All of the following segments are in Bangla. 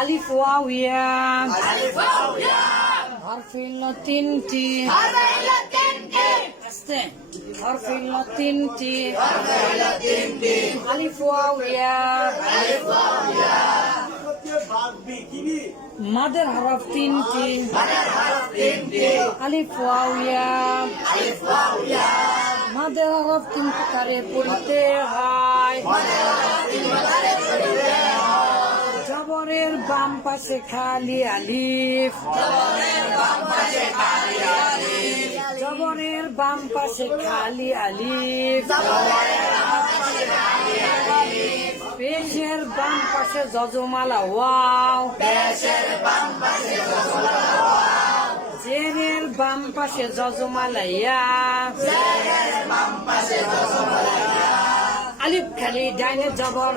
আলিফ ওয়াও ইয়া হরফিল তিনটি। আস্তে। হরফিল তিনটি। আলিফ ওয়াও ইয়া মাদের হরফ তিনটি। আলিফ ওয়াও ইয়া মাদের হরফ তিন প্রকারে পড়িতে হয়। জবরের বাম পাশে খালি আলিফ। জবরের বাম পাশে খালি আলিফ। পেশের বাম পাশে জজমালা ওয়াও। জেরের বাম পাশে যজমালা ইয়া। আলিফ খালি ডাইনে জবর।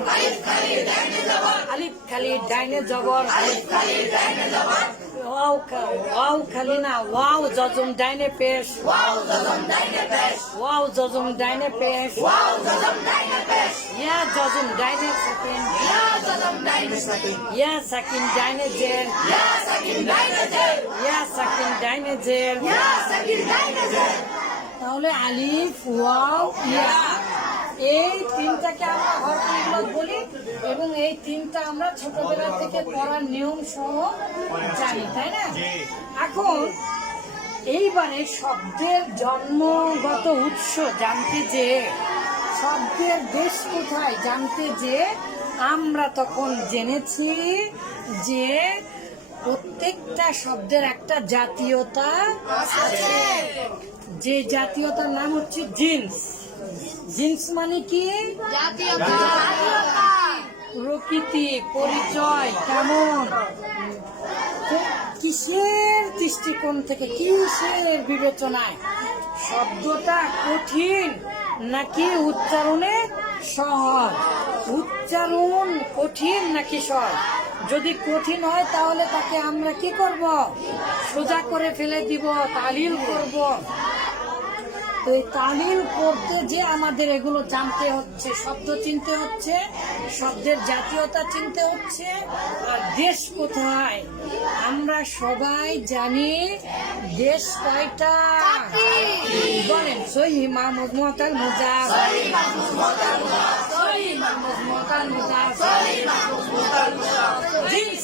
আলিফ খালি ডাইনে জবর। ওয়াও খা- ওয়াও খালি না ওয়াও জজম ডাইনে পেশ। ওয়াও জজম ডাইনে পেশ। ইয়া জজম ডাইনে সেকেন্ড ইয়া সাকিন। ডাইনে জের ইয়া সাকিন ডাইনে জের তাহলে আলিফ ওয়াও ইয়া। এই তিনটাকে আমরা হরফ বলি এবং এই তিনটা আমরা ছোটবেলা থেকে পড়ার নিয়ম সহ জানি তাই না? এখন এইবারে শব্দের জন্মগত উৎস জানতে যে শব্দের দেশ কোথায় জানতে যে আমরা তখন জেনেছি যে প্রত্যেকটা শব্দের একটা জাতীয়তা আছে। যে জাতীয়তার নাম হচ্ছে জিন্স। জিন্স মানে কি? প্রকৃতি পরিচয় কেমন? কিসের দৃষ্টিকোণ থেকে কিসের বিবেচনায়? শব্দটা কঠিন নাকি উচ্চারণে সহজ? উচ্চারণ কঠিন নাকি সহজ? যদি কঠিন হয় তাহলে তাকে আমরা কি করব? সোজা করে ফেলে দিব তালিল করব। তো এই তালিল করতে যে আমাদের এগুলো জানতে হচ্ছে শব্দ চিনতে হচ্ছে শব্দের জাতীয়তা চিনতে হচ্ছে আর দেশ কোথায়? আমরা সবাই জানি দেশ কয়টা? বলেন সহি মাহমুদ মোহতাল মুজাব সহি মাহমুদ মোহতাল মুজাব জিন্স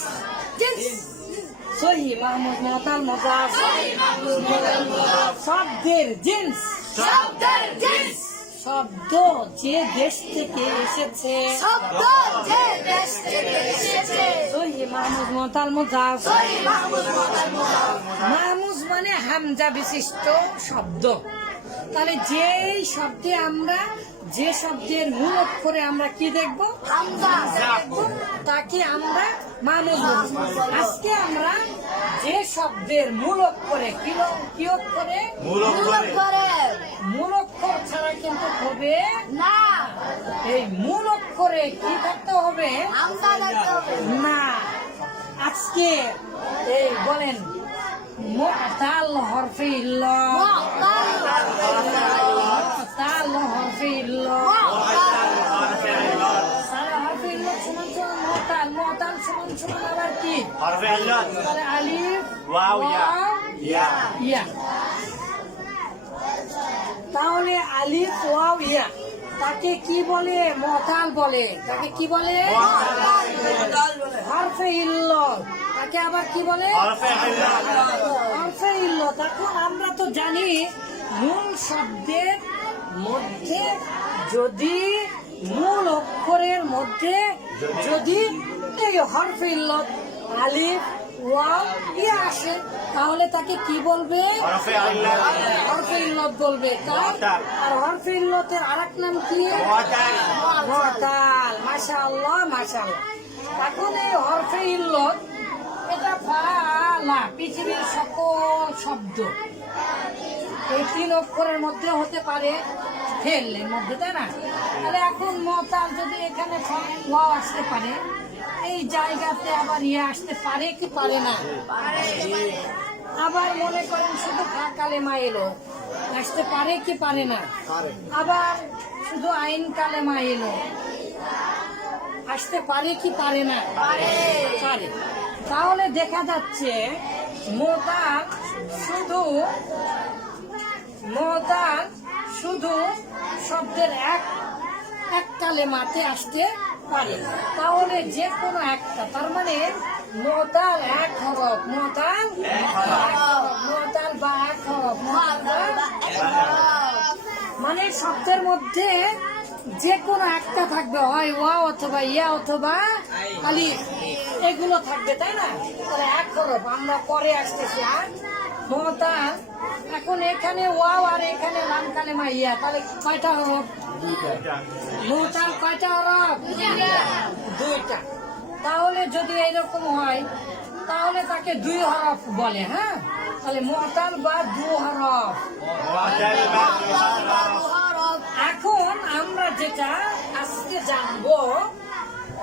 জিন্স। সহি মাহমুদ মোহতাল মুজাব শব্দের জিন্স শব্দ যে দেশ থেকে এসেছে। সহি মাহমুদ মোহতাল মুজাব মাহমুজ মানে হামজা বিশিষ্ট শব্দ। তাহলে যেই শব্দে আমরা যে শব্দের মূল অক্ষরে আমরা কি দেখব? তাকে আমরা বলব। আজকে আমরা যে শব্দের মূল অক্ষরে কি ল- কি অক্ষরে। মূল অক্ষর ছাড়া কিন্তু হবে না। এই মূল অক্ষরে কি থাকতে হবে? না আজকে এই বলেন মোতাল হরফে ইল্ল মোতাল হরফে ইল্ল সমান সমান আবার কি? আলিফ ওয়াও, ইয়া। ইয়া। তাহলে আলিফ ওয়াও ইয়া। তাকে কি বলে? মতাল বলে। তাকে কি বলে? হরফে ইল্ল তাকে আবার কি বলে? হরফে ইল্ল তখন আমরা তো জানি মূল শব্দের মধ্যে যদি মূল অক্ষরের মধ্যে যদি এই হরফে ইল্ল আলিফ ওয়াও ইয়া আসে। তাহলে তাকে কি বলবে? হরফে ইল্লত বলবে। আর হরফে ইল্লতের আরেক নাম কি? মতাল মাশাআল্লাহ মাশাআল্লাহ। এখন এই হরফে ইল্লত এটা ফালা পৃথিবীর সকল শব্দ। এই তিন অক্ষরের মধ্যে হতে পারে ফেললের মধ্যে তাই না? তাহলে এখন মতাল যদি এখানে ওয়াও আসতে পারে এই জায়গাতে আবার ইয়ে আসতে পারে কি পারে না? আবার মনে করেন শুধু কালেমা এলো। আসতে পারে কি পারে না? আবার শুধু আইন কালেমা এলো। আসতে পারে কি পারে না? পারে। তাহলে দেখা যাচ্ছে মোতার শুধু মোতার শুধু শব্দের এক এক কালেমাতে আসতে পারে তাহলে যে কোনো একটা, তার মানে মোতাল এক হরফ মোতাল মোতাল বা এক হরফ মোতাল। মানে শব্দের মধ্যে যে কোনো একটা থাকবে, হয় ওয়া অথবা ইয়া অথবা আলিফ এগুলো থাকবে, তাই না? তাহলে এক হরফ আমরা পরে আসতেছি আর মমতাজ এখন এখানে ওয়াও আর এখানে লাম কালেমা ইয়া তাহলে কয়টা হরফ? মমতাজ কয়টা হরফ? দুইটা। তাহলে যদি এইরকম হয়, তাহলে তাকে দুই হরফ বলে হ্যাঁ? তাহলে মোতাল বা দু হরফ। এখন আমরা যেটা আজকে জানব,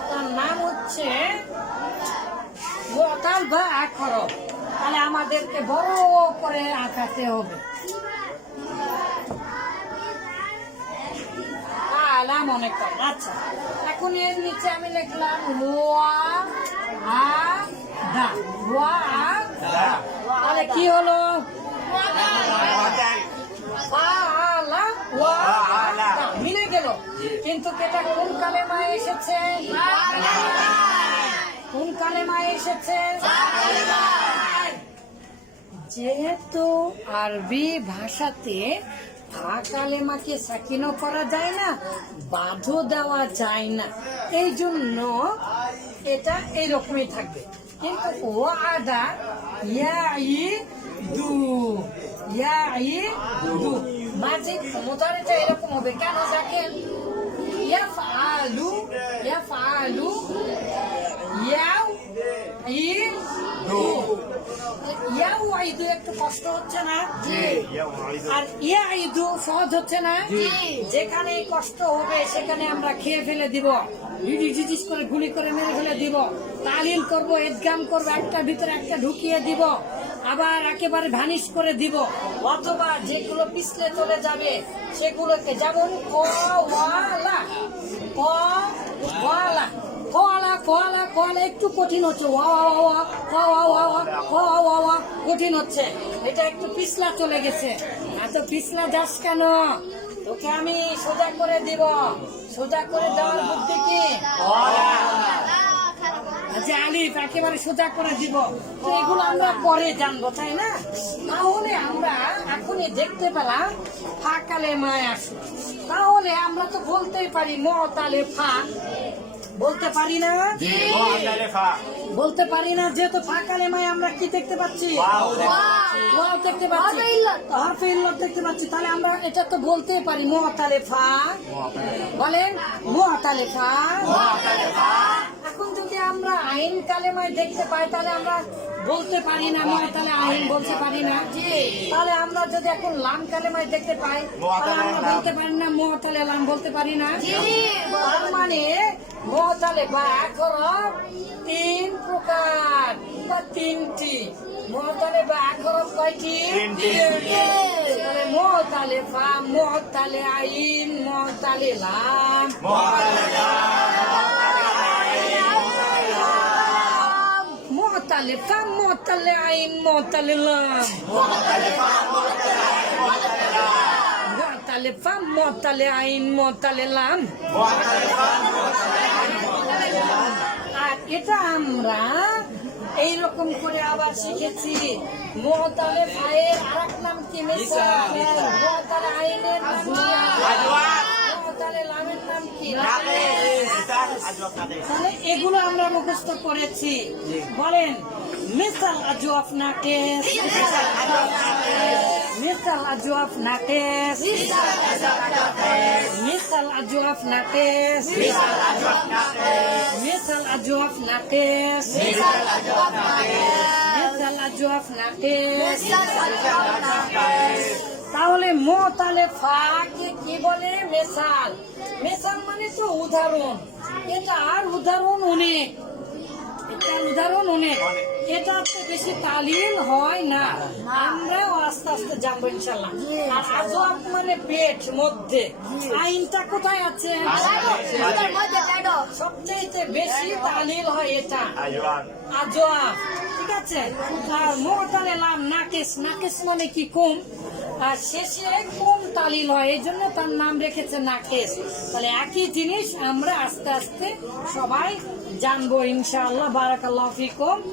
তার নাম হচ্ছে মোতাল বা এক হরফ। তাহলে আমাদেরকে বড় করে আঁকাতে হবে। করেন আচ্ছা এখন আমি লিখলাম আ আ। মিলে গেল। কিন্তু এটা কোন কালেমায় এসেছে? কোন কালেমায় এসেছে? যেহেতু আরবি ভাষাতে কালেমাকে সাকিনও করা যায় না বাঁধও দেওয়া যায় না। এই জন্য এটা এইরকমই থাকবে। কিন্তু ও আদা, ইয়া ই দু, ইয়া দু। মাঝে ক্ষমতার এটা এরকম হবে। কেন দেখেন? ইয়া ফালু ইয়া ফালু ইয়াও ই দু। আইদু একটু কষ্ট হচ্ছে না? আর ইয়া আইদু সহজ হচ্ছে না? যেখানে কষ্ট হবে সেখানে আমরা খেয়ে ফেলে দিব। ডিডিস করে গুলি করে মেরে ফেলে দিব। তালিল করব এদগাম করব একটা ভিতরে একটা ঢুকিয়ে দিব। আবার একেবারে ভানিশ করে দিব। অথবা যেগুলো পিছলে চলে যাবে সেগুলোকে যেমন ক ওয়ালা ক ওয়ালা কলা কলা কলা একটু কঠিন হচ্ছে ওয়া ওয়া ওয়া ওয়া ওয়া ওয়া ওয়া কঠিন হচ্ছে এটা একটু পিছলা চলে গেছে এত পিছলা যাস কেন তোকে আমি সোজা করে দিব সোজা করে দেওয়ার বুদ্ধি কি যে আলিফ একেবারে সোজা করে দিব তো এগুলো আমরা পরে জানব তাই না তাহলে আমরা এখনই দেখতে পেলাম ফাঁকালে মায় আসু তাহলে আমরা তো বলতেই পারি মতালে ফাঁক বলতে পারি না? বলতে পারি না যেহেতু ফাঁকালে মায় আমরা কি দেখতে পাচ্ছি? ওয়াও দেখতে পাচ্ছি। হরফে ইল্লত দেখতে পাচ্ছি। তাহলে আমরা এটা তো বলতে পারি মহাতালে ফা বলেন মহাতালে ফা আমরা আইন কালেমায় দেখতে পাই তাহলে আমরা বলতে পারি না আমরা তাহলে আইন বলতে পারি না। তাহলে আমরা যদি এখন লাম কালেমায় দেখতে পাই তাহলে আমরা বলতে পারি না মোহ তাহলে লাম বলতে পারি না। তার মানে মোহ তাহলে বা এক তিন প্রকার বা তিনটি। মোহ তাহলে বা হরফ কয়টি? তিনটি। তাহলে মোহ তাহলে ফা মোহ তাহলে আইন মোহ তাহলে লাম। মোতালেফা মোতালাই মোতালিলাম মোতালেফা আইন মোতালিলাম আর এটা আমরা এই রকম করে আবার শিখেছি। মোতালেফায়ের আর এক নাম কি মেসা মোতালে আইনের নাম তাহলে এগুলো আমরা মুখস্থ করেছি বলেন মিসাল আজওয়াফ নাকেস মিসাল আজওয়াফ নাকেস মিসাল আজওয়াফ নাকেস মিসাল আজওয়াফ নাকেস মিসাল আজওয়াফ নাকেস তাহলে মো তাহলে ফাকে কি বলে? মেসাল মেসাল মানে তো উদাহরণ। এটা আর উদাহরণ অনেক। সাধারণ অনেক। এটাতে বেশি তালিল হয় না। আমরাও আস্তে আস্তে জানব ইনশাল্লাহ। আজব মানে পেট মধ্যে। আইনটা কোথায় আছে? সবচেয়ে বেশি তালিল হয় এটা। আজোয়া ঠিক আছে? আর লাম নাকেশ। নাকেশ মানে কি? কম আর শেষে কোন তালিল হয় এই জন্য তার নাম রেখেছে নাকেশ। তাহলে একই জিনিস আমরা আস্তে আস্তে সবাই জানব, ইনশাআল্লাহ, বারাকাল্লাহ ফিকুম।